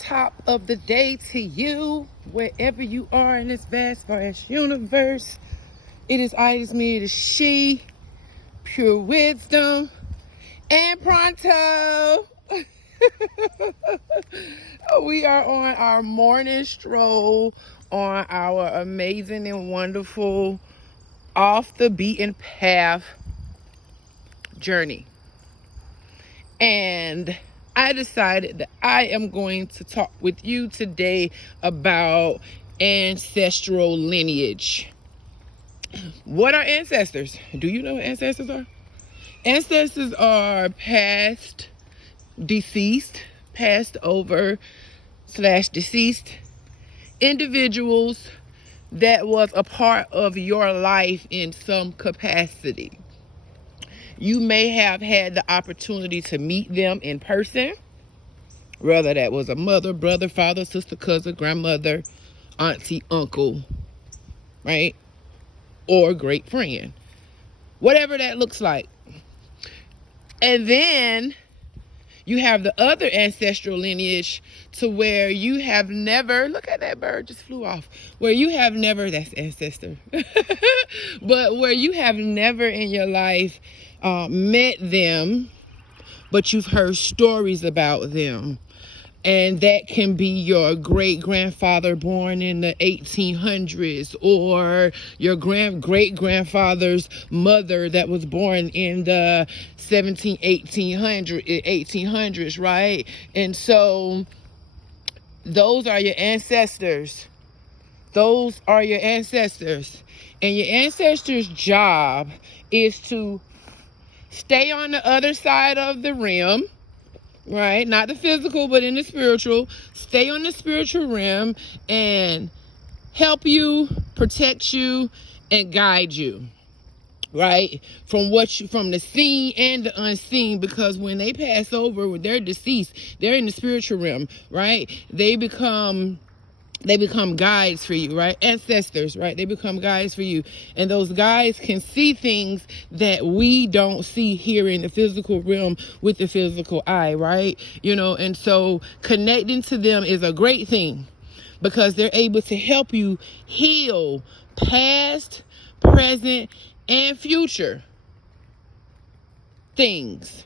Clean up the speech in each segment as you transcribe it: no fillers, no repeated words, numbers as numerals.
Top of the day to you, wherever you are in this vast, vast universe. It is I, it is me, it is she, pure wisdom, and pronto. We are on our morning stroll on our amazing and wonderful off the beaten path journey. And I decided that I am going to talk with you today about ancestral lineage. What are ancestors? Do you know what ancestors are? Ancestors are past, deceased, passed over / deceased individuals that was a part of your life in some capacity. You may have had the opportunity to meet them in person, whether that was a mother, brother, father, sister, cousin, grandmother, auntie, uncle, right? Or great friend. Whatever that looks like. And then you have the other ancestral lineage to where you have never, look at that bird just flew off, where you have never, that's ancestor, but where you have never in your life met them, but you've heard stories about them. And that can be your great-grandfather born in the 1800s, or your great-grandfather's mother that was born in the 1800s, right? And so those are your ancestors. Those are your ancestors. And your ancestors' job is to stay on the other side of the rim, right? Not the physical, but in the spiritual. Stay on the spiritual realm and help you, protect you, and guide you, right? From the seen and the unseen, because when they pass over, when they're deceased, they're in the spiritual realm, right? They become guides for you, right? Ancestors, right? They become guides for you. And those guides can see things that we don't see here in the physical realm with the physical eye, right? And so connecting to them is a great thing because they're able to help you heal past, present, and future things.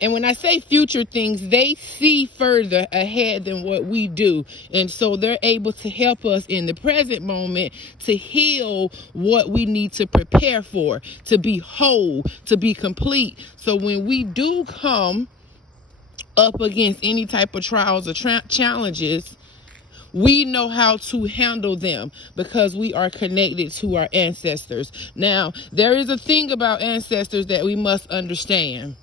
And when I say future things, they see further ahead than what we do. And so they're able to help us in the present moment to heal what we need to prepare for, to be whole, to be complete. So when we do come up against any type of trials or challenges, we know how to handle them because we are connected to our ancestors. Now, there is a thing about ancestors that we must understand.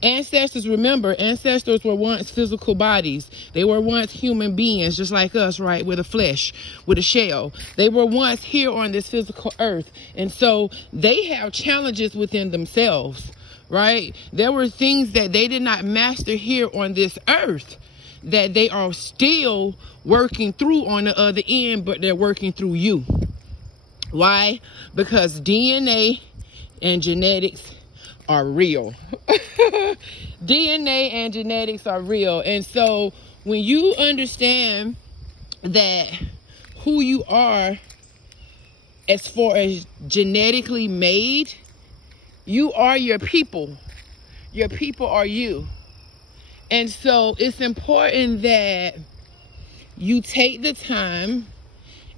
Ancestors were once physical bodies. They were once human beings, just like us, right? With a flesh, with a shell. They were once here on this physical earth. And so they have challenges within themselves, right? There were things that they did not master here on this earth that they are still working through on the other end, but they're working through you. Why? Because DNA and genetics are real. DNA and genetics are real. And so when you understand that who you are as far as genetically made, you are your people. Your people are you. And so it's important that you take the time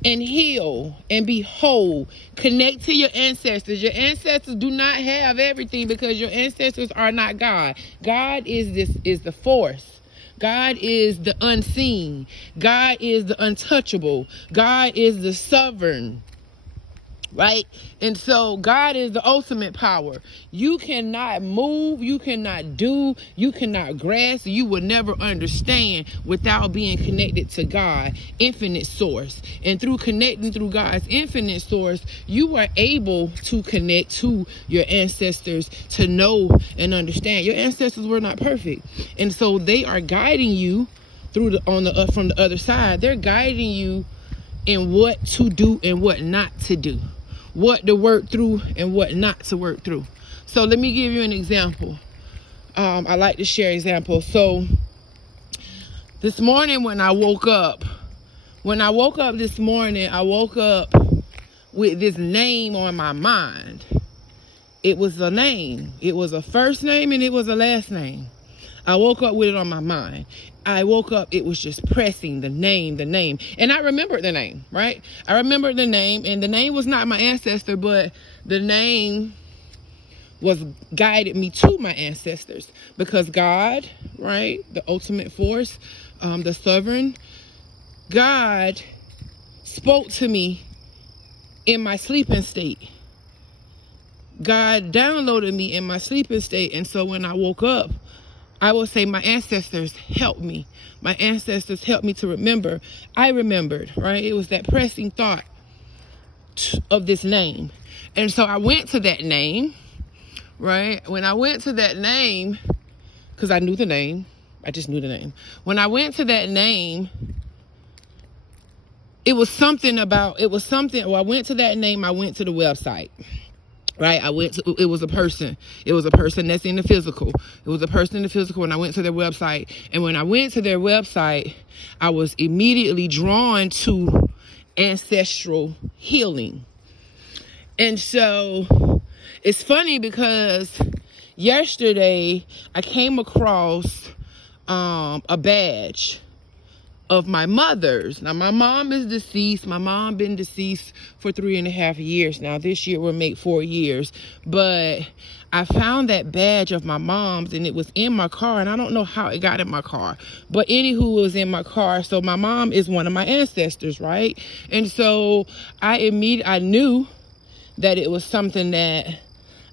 and heal and be whole. Connect to your ancestors. Your ancestors do not have everything because your ancestors are not God. God is the force. God is the unseen. God is the untouchable. God is the sovereign. Right? And so God is the ultimate power. You cannot move, you cannot do, you cannot grasp, you will never understand without being connected to God, infinite source. And through connecting through God's infinite source, you are able to connect to your ancestors to know and understand. Your ancestors were not perfect. And so they are guiding you through from the other side. They're guiding you in what to do and what not to do. What to work through and what not to work through. So let me give you an example. I like to share examples. So This morning when I woke up this morning, I woke up with this name on my mind. It was a name. It was a first name and it was a last name. I woke up with it on my mind. I woke up, it was just pressing the name. And I remembered the name, right? I remembered the name, and the name was not my ancestor, but the name was guided me to my ancestors, because God, right, the ultimate force, the sovereign God, spoke to me in my sleeping state. God downloaded me in my sleeping state. And so when I woke up, I will say my ancestors helped me. My ancestors helped me to remember. I remembered, right? It was that pressing thought of this name. And so I went to that name, right? When I went to that name, because I knew the name, I just knew the name. When I went to that name, I went to that name, I went to the website. Right, it was a person that's in the physical. It was a person in the physical, and I went to their website. And when I went to their website, I was immediately drawn to ancestral healing. And so it's funny because yesterday I came across a badge of my mother's. Now, my mom is deceased. My mom been deceased for 3.5 years now. This year will make 4 years. But I found that badge of my mom's, and it was in my car, and I don't know how it got in my car. But anywho, it was in my car. So my mom is one of my ancestors, right? And so I knew that it was something that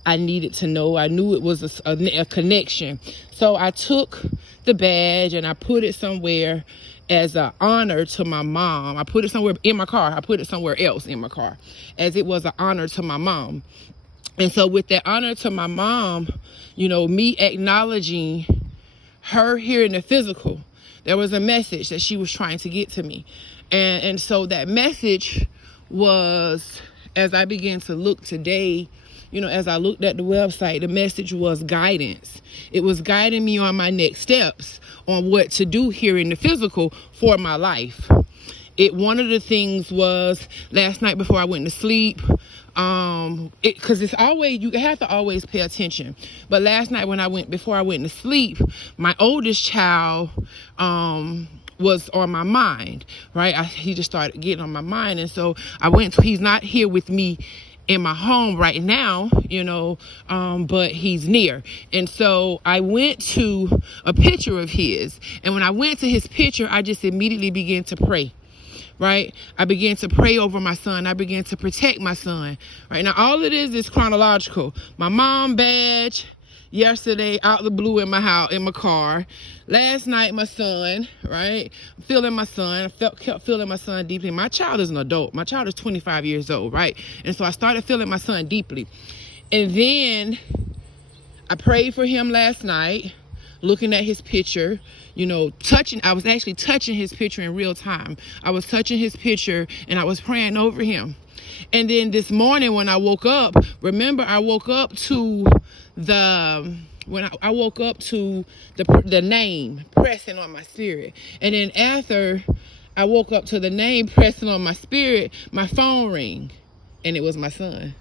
I needed to know. I knew it was a connection. So I took the badge and I put it somewhere as an honor to my mom. I put it somewhere in my car. I put it somewhere else in my car, as it was an honor to my mom. And so with that honor to my mom, me acknowledging her here in the physical, there was a message that she was trying to get to me. And so that message was, as I began to look today, as I looked at the website, the message was guidance. It was guiding me on my next steps on what to do here in the physical for my life. One of the things was last night before I went to sleep, because it's always, you have to always pay attention. But last night before I went to sleep, my oldest child, was on my mind, right? He just started getting on my mind. And so he's not here with me in my home right now, but he's near. And so I went to a picture of his. And when I went to his picture, I just immediately began to pray, right? I began to pray over my son. I began to protect my son, right? Now, all it is chronological. My mom badge yesterday out the blue in my house, in my car. Last night, my son, right? Feeling my son. Kept feeling my son deeply. My child is an adult. My child is 25 years old, right? And so I started feeling my son deeply. And then I prayed for him last night, looking at his picture, I was actually touching his picture in real time. I was touching his picture and I was praying over him. And then this morning when I woke up, remember I woke up to the name pressing on my spirit. And then after I woke up to the name pressing on my spirit, my phone rang, and it was my son.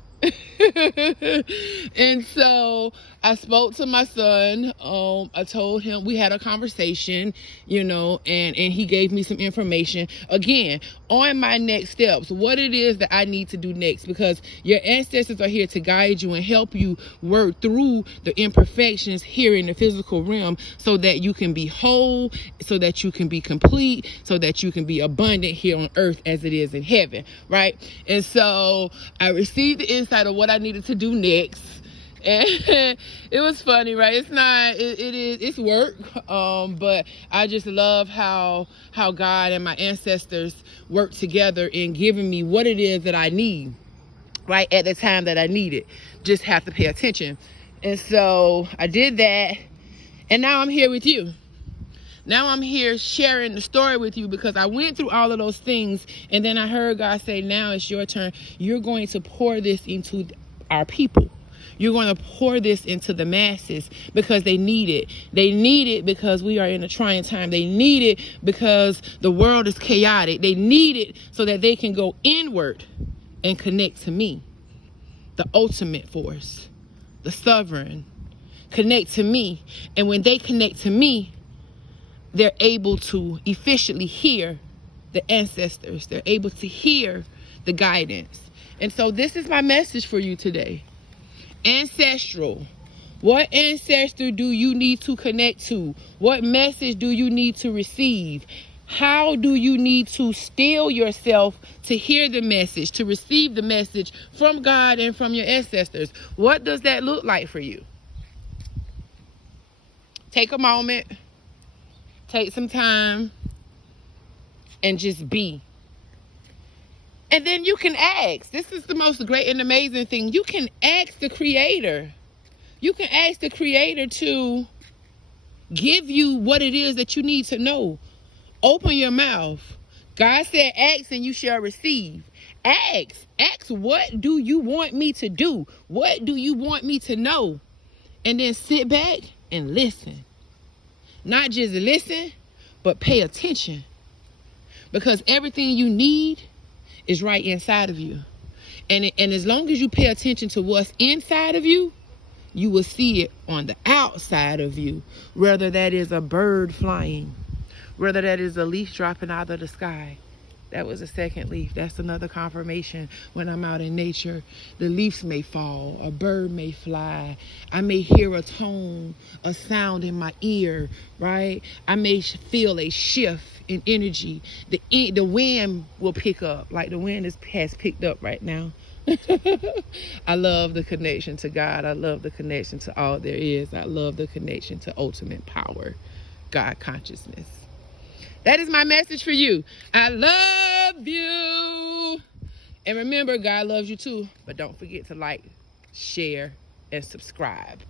And so I spoke to my son. I told him, we had a conversation, and he gave me some information again on my next steps, what it is that I need to do next, because your ancestors are here to guide you and help you work through the imperfections here in the physical realm, so that you can be whole, so that you can be complete, so that you can be abundant here on earth as it is in heaven, right? And so I received the insight of what I needed to do next. And it was funny, right? It's work. But I just love how God and my ancestors work together in giving me what it is that I need, right? At the time that I need it. Just have to pay attention. And so I did that. And now I'm here with you. Now I'm here sharing the story with you, because I went through all of those things. And then I heard God say, now it's your turn. You're going to pour this into our people. You're going to pour this into the masses because they need it. They need it because we are in a trying time. They need it because the world is chaotic. They need it so that they can go inward and connect to me, the ultimate force, the sovereign. Connect to me. And when they connect to me, they're able to efficiently hear the ancestors. They're able to hear the guidance. And so this is my message for you today. Ancestral. What ancestor do you need to connect to? What message do you need to receive? How do you need to still yourself to hear the message, to receive the message from God and from your ancestors? What does that look like for you? Take a moment, take some time, and just be. And then you can ask. This is the most great and amazing thing. You can ask the Creator. You can ask the Creator to give you what it is that you need to know. Open your mouth. God said, ask and you shall receive. Ask. Ask, what do you want me to do? What do you want me to know? And then sit back and listen. Not just listen, but pay attention. Because everything you need is right inside of you. And as long as you pay attention to what's inside of you, you will see it on the outside of you. Whether that is a bird flying, whether that is a leaf dropping out of the sky. That was a second leaf. That's another confirmation. When I'm out in nature, the leaves may fall, a bird may fly. I may hear a tone, a sound in my ear, right? I may feel a shift in energy. The wind will pick up, like the wind has picked up right now. I love the connection to God. I love the connection to all there is. I love the connection to ultimate power, God consciousness. That is my message for you. I love you. And remember, God loves you too. But don't forget to like, share, and subscribe.